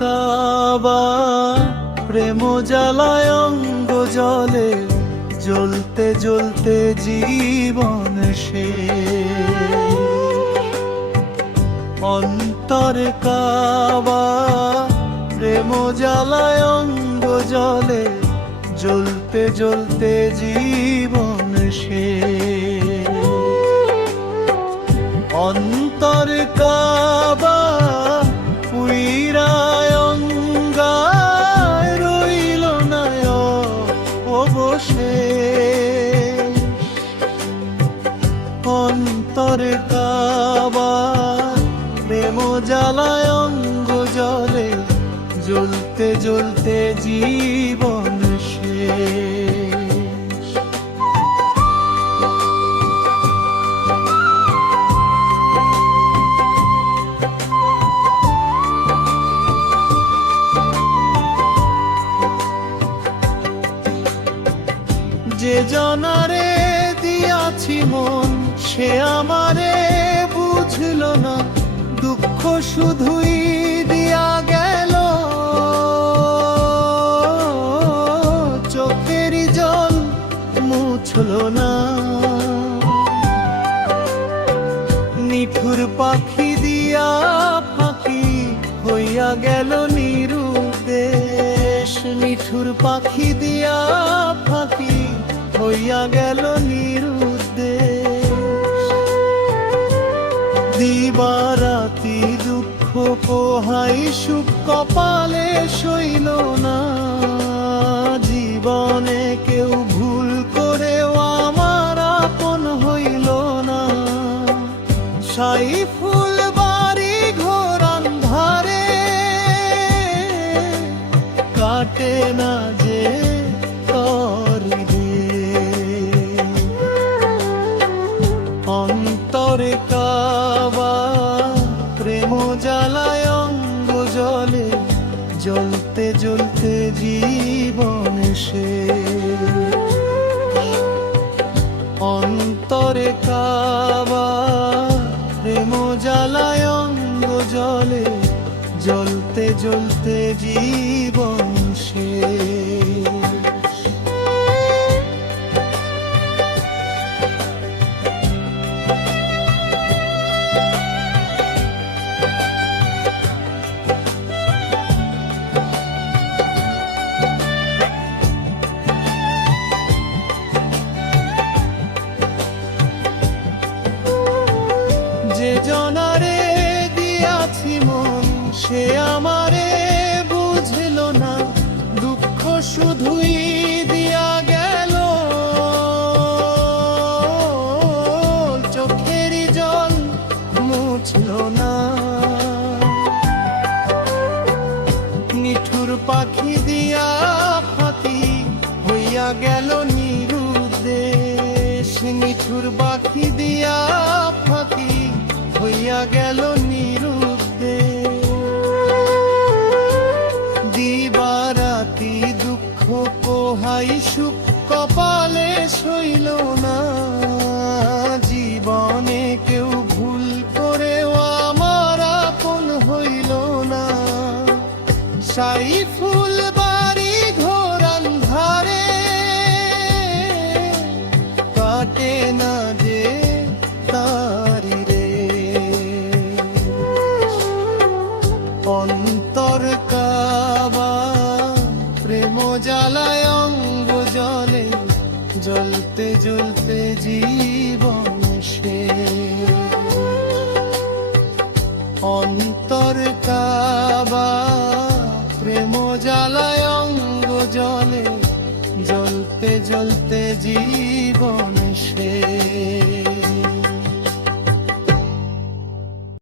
কাবা প্রেম জ্বালায় অঙ্গ জলে, জ্বলতে জ্বলতে জীবন শেষ। অন্তরে কাবা প্রেম জ্বালায় অঙ্গ জলে, জ্বলতে জ্বলতে জীবন শেষ। অন্তরে কাবা পুইরায় অঙ্গায়, রইল না অবশেষ। অন্তরে কাবা প্রেম জ্বালায় অঙ্গ জলে, জ্বলতে জ্বলতে জীবন শেষ। যে জনারে দিয়াছি মন, সে আমারে বুঝল না, দুঃখ শুধুই দিয়া গেল। চোখেরই জল মুছল না, নিঠুর পাখি দিয়া ফাঁকি হইয়া গেল নিরুদ্দেশ। নিঠুর পাখি দিয়া ফাঁকি হইয়া গেল নিরুদ্দেশ। দিবারাতি দুঃখ পোহাই, সুখ কপালে সইল না। জীবনে কেউ ভুল করেও আমার আপন হইল না। সাই ফুল বাড়ি ঘোর আন্ধারে, কাটে না যে অন্তরে কাবা প্রেম জ্বালায় অঙ্গ জলে, জ্বলতে জ্বলতে জীবন শেষ। অন্তরে কাবা প্রেম জ্বালায় অঙ্গ জলে, জ্বলতে জ্বলতে জীবন শেষ। যে জনারে দিয়াছি মন, সে আমারে বুঝল না, দুঃখ শুধুই দিয়া গেল। চোখেরই জল মুছল না, নিঠুর পাখি দিয়া ফাঁকি হইয়া গেল নিরুদ্দেশ। নিঠুর পাখি দিয়া ফাঁকি হইয়া গেল নিরুদ্দেশ। দিবারাতি দুঃখ পোহাই, সুখ কপালে সইল না। জীবনে কেউ ভুল করেও আমার আপন হইল না। সাই ফুল বাড়ি ঘোর আন্ধারে, কাটে না যে তারি রে। অন্তর কাবা প্রেম জ্বালায় অঙ্গ জলে, জ্বলতে জ্বলতে জীবন শেষ।